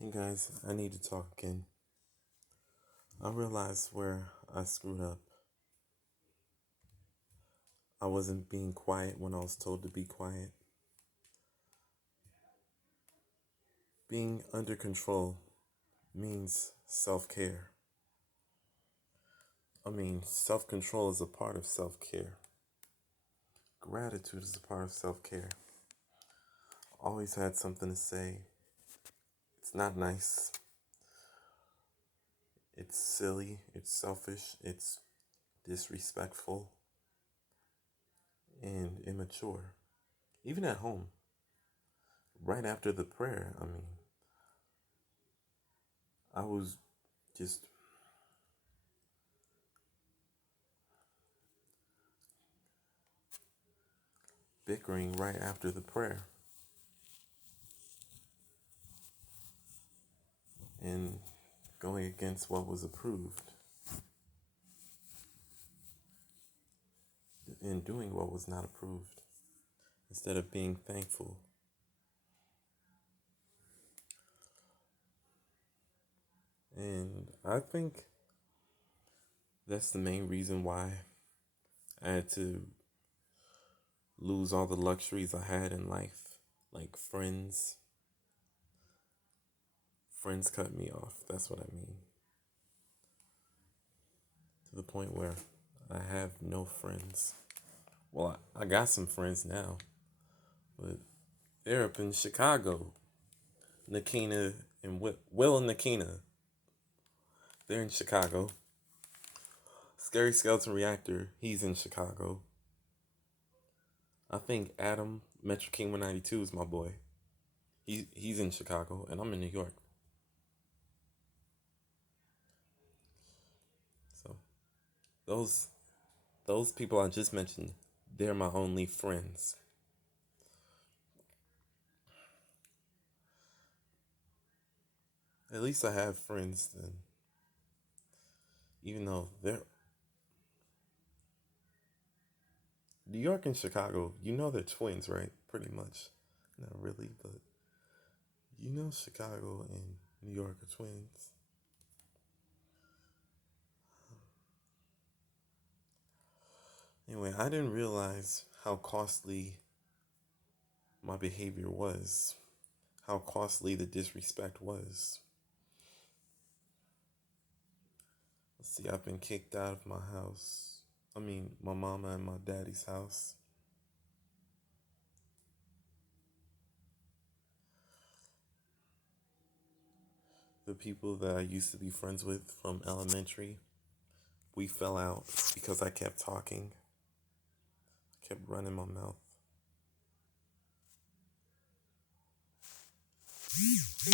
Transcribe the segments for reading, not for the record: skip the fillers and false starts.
Hey guys, I need to talk again. I realized where I screwed up. I wasn't being quiet when I was told to be quiet. Being under control means self care. Self control is a part of self care. Gratitude is a part of self care. Always had something to say. It's not nice. It's silly. It's selfish. It's disrespectful and immature. Even at home, right after the prayer, I was just bickering right after the prayer and going against what was approved and doing what was not approved instead of being thankful. And I think that's the main reason why I had to lose all the luxuries I had in life, like friends. Friends cut me off. That's what I mean. To the point where I have no friends. Well, I got some friends now, but they're up in Chicago. Nakina and Will and Nakina. They're in Chicago. Scary Skeleton Reactor, he's in Chicago. I think Adam, Metro King 192 is my boy. He's in Chicago, and I'm in New York. So those those people I just mentioned, they're my only friends. At least I have friends then. Even though they're New York and Chicago, they're twins, right? Pretty much. Not really, but Chicago and New York are twins. Anyway, I didn't realize how costly my behavior was, how costly the disrespect was. Let's see, I've been kicked out of my house. My mama and my daddy's house. The people that I used to be friends with from elementary, we fell out because I kept talking, kept running my mouth.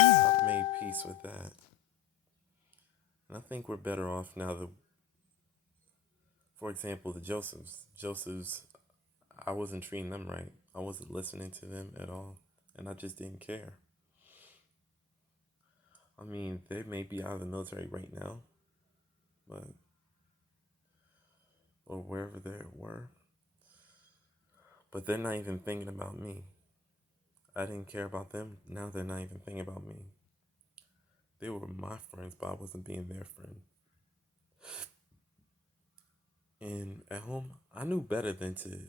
I've made peace with that. And I think we're better off now that, for example, the Josephs, I wasn't treating them right. I wasn't listening to them at all. And I just didn't care. They may be out of the military right now, but or wherever they were, but they're not even thinking about me. I didn't care about them. Now they're not even thinking about me. They were my friends, but I wasn't being their friend. And at home, I knew better than to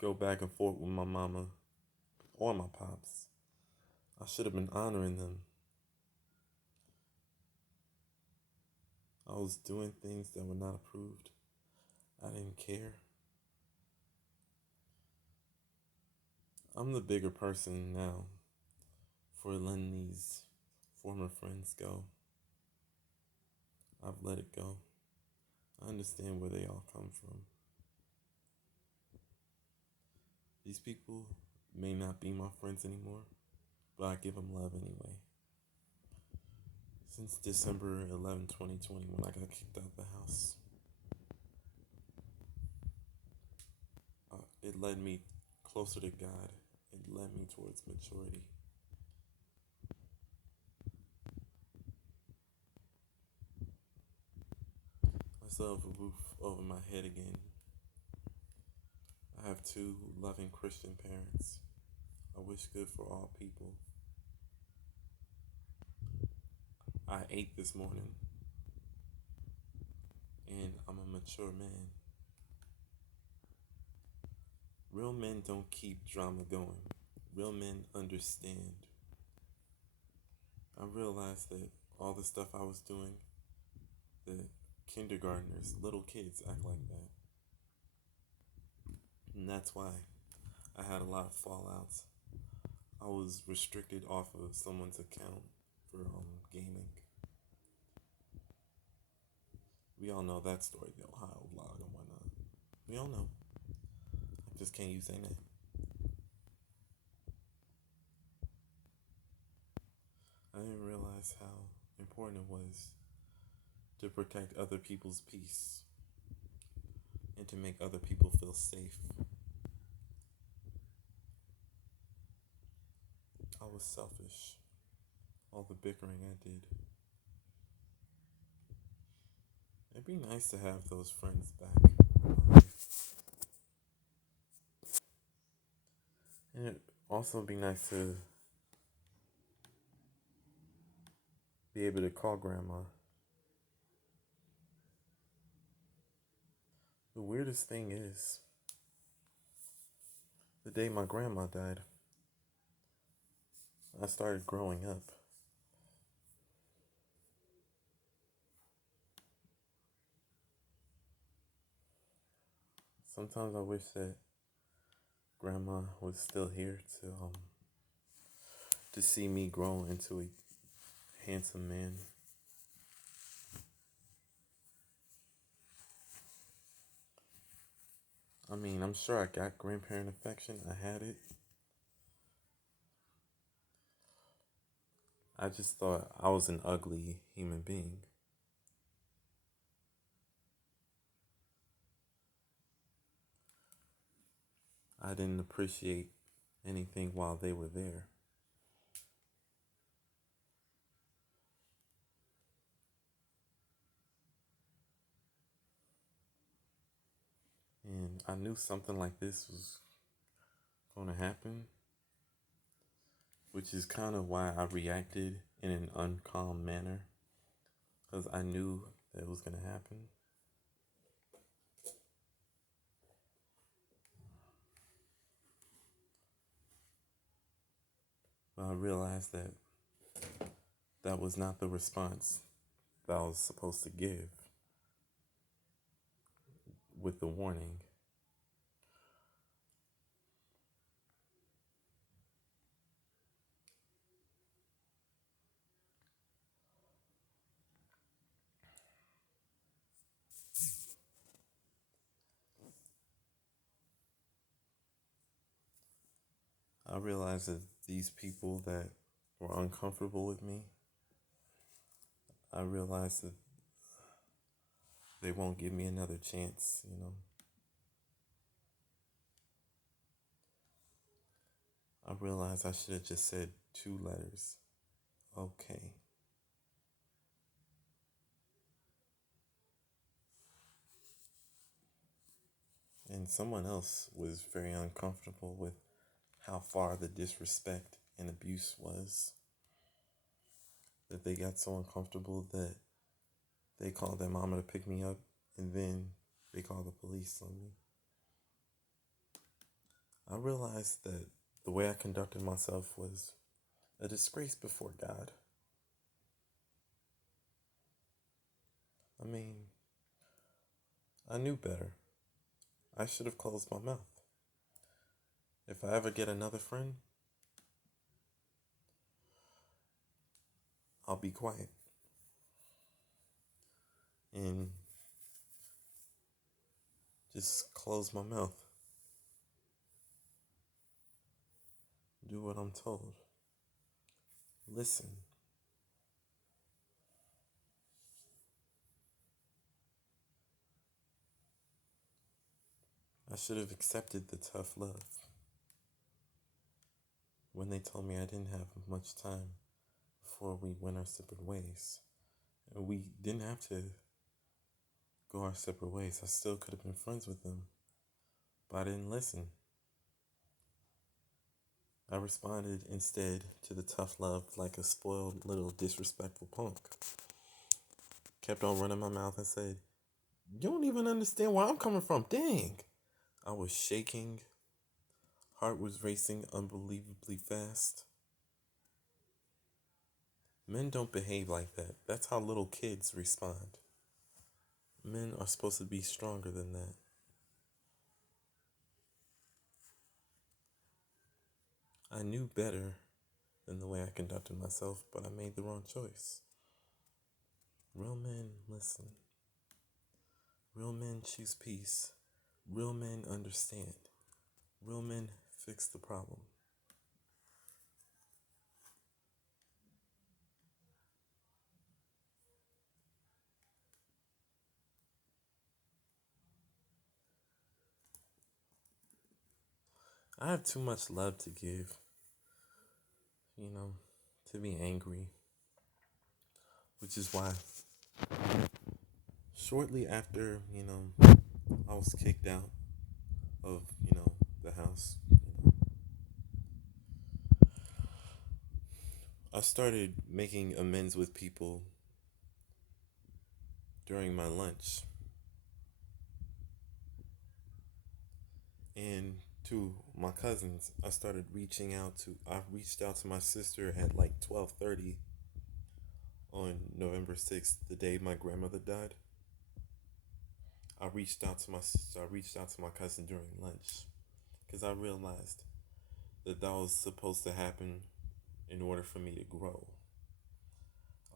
go back and forth with my mama or my pops. I should have been honoring them. I was doing things that were not approved. I didn't care. I'm the bigger person now for letting these former friends go. I've let it go. I understand where they all come from. These people may not be my friends anymore, but I give them love anyway. Since December 11, 2020, when I got kicked out of the house, it led me closer to God. It led me towards maturity. I still have a roof over my head again. I have two loving Christian parents. I wish good for all people. I ate this morning, and I'm a mature man. Real men don't keep drama going. Real men understand. I realized that all the stuff I was doing, the kindergartners, little kids act like that. And that's why I had a lot of fallouts. I was restricted off of someone's account for gaming. We all know that story, the Ohio vlog and whatnot. We all know. I just can't use their name. I didn't realize how important it was to protect other people's peace and to make other people feel safe. I was selfish. All the bickering I did. It'd be nice to have those friends back in my life. And it'd also be nice to be able to call grandma. The weirdest thing is, the day my grandma died, I started growing up. Sometimes I wish that grandma was still here to see me grow into a handsome man. I mean, I'm sure I got grandparent affection. I had it. I just thought I was an ugly human being. I didn't appreciate anything while they were there. And I knew something like this was going to happen, which is kind of why I reacted in an uncalm manner, because I knew that it was going to happen. But I realized that that was not the response that I was supposed to give with the warning. I realized that these people that were uncomfortable with me, I realized that they won't give me another chance. I realized I should have just said 2 letters. Okay. And someone else was very uncomfortable with how far the disrespect and abuse was. That they got so uncomfortable that they called their mama to pick me up and then they called the police on me. I realized that the way I conducted myself was a disgrace before God. I mean, I knew better. I should have closed my mouth. If I ever get another friend, I'll be quiet. And just close my mouth. Do what I'm told. Listen. I should have accepted the tough love when they told me I didn't have much time before we went our separate ways. And we didn't have to go our separate ways. I still could have been friends with them, but I didn't listen. I responded instead to the tough love like a spoiled little disrespectful punk. Kept on running my mouth and said, "You don't even understand where I'm coming from. Dang." I was shaking, heart was racing unbelievably fast. Men don't behave like that. That's how little kids respond. Men are supposed to be stronger than that. I knew better than the way I conducted myself, but I made the wrong choice. Real men listen. Real men choose peace. Real men understand. Real men fix the problem. I have too much love to give, you know, to be angry, which is why shortly after, I was kicked out of, the house, I started making amends with people during my lunch. And to my cousins, I reached out to my sister at like 12:30 on November 6th, the day my grandmother died. I reached out to my sister, I reached out to my cousin during lunch because I realized that was supposed to happen in order for me to grow.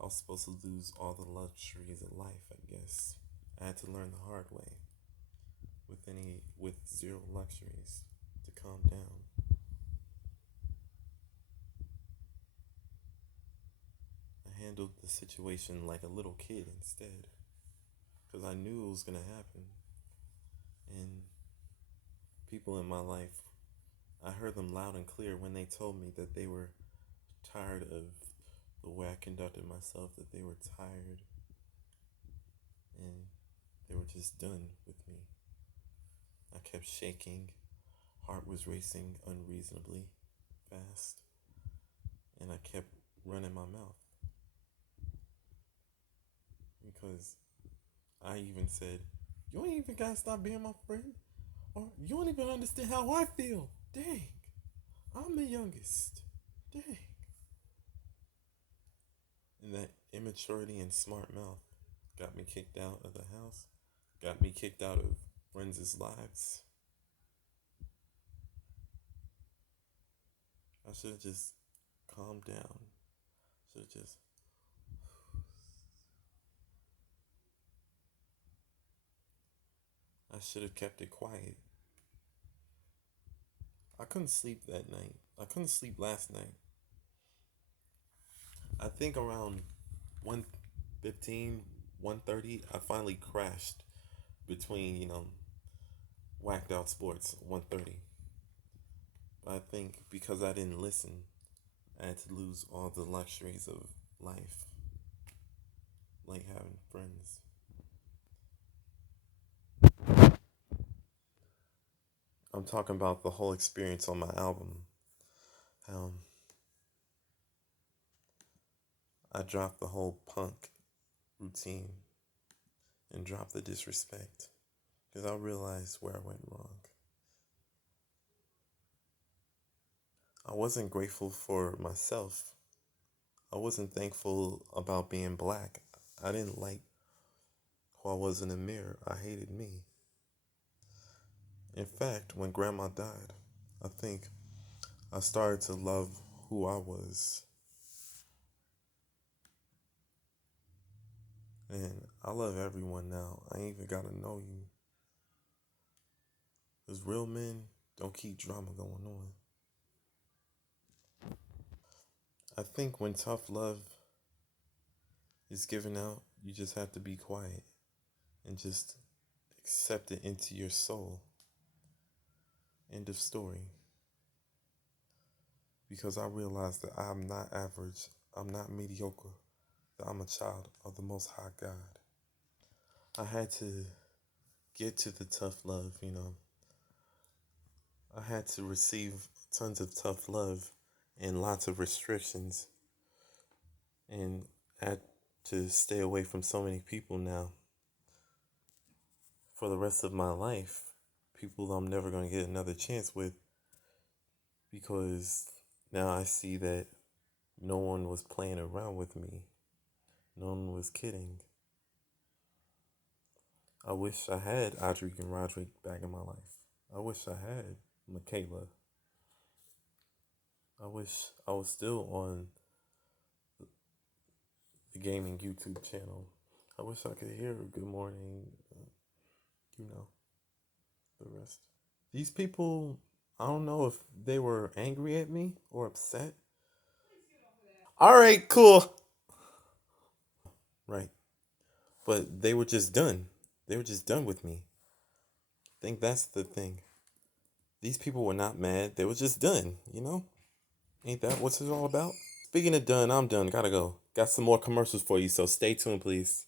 I was supposed to lose all the luxuries of life, I guess. I had to learn the hard way with zero luxuries to calm down. I handled the situation like a little kid instead because I knew it was going to happen. And people in my life, I heard them loud and clear when they told me that they were tired of the way I conducted myself, that they were tired and they were just done with me. I kept shaking, heart was racing unreasonably fast, and I kept running my mouth because I even said, "You ain't even gotta stop being my friend, or you don't even understand how I feel. Dang, I'm the youngest. Dang." And that immaturity and smart mouth got me kicked out of the house, got me kicked out of friends' lives. I should have just calmed down. Should have just. I should have kept it quiet. I couldn't sleep that night. I couldn't sleep last night. I think around 1:15, 1:30, I finally crashed between, whacked out sports 1:30. But I think because I didn't listen, I had to lose all the luxuries of life, like having friends. I'm talking about the whole experience on my album. Um, I dropped the whole punk routine and dropped the disrespect because I realized where I went wrong. I wasn't grateful for myself. I wasn't thankful about being black. I didn't like who I was in the mirror. I hated me. In fact, when grandma died, I think I started to love who I was. And I love everyone now. I ain't even gotta know you. Because real men don't keep drama going on. I think when tough love is given out, you just have to be quiet and just accept it into your soul. End of story. Because I realized that I'm not average, I'm not mediocre, that I'm a child of the Most High God. I had to get to the tough love, I had to receive tons of tough love and lots of restrictions. And I had to stay away from so many people now for the rest of my life. People I'm never going to get another chance with because now I see that no one was playing around with me. No one was kidding. I wish I had Audric and Roderick back in my life. I wish I had Michaela. I wish I was still on the gaming YouTube channel. I wish I could hear good morning, you know, the rest. These people, I don't know if they were angry at me or upset. All right, cool. Right. But they were just done. They were just done with me. I think that's the thing. These people were not mad. They were just done, you know? Ain't that what it's all about? Speaking of done, I'm done. Gotta go. Got some more commercials for you, so stay tuned, please.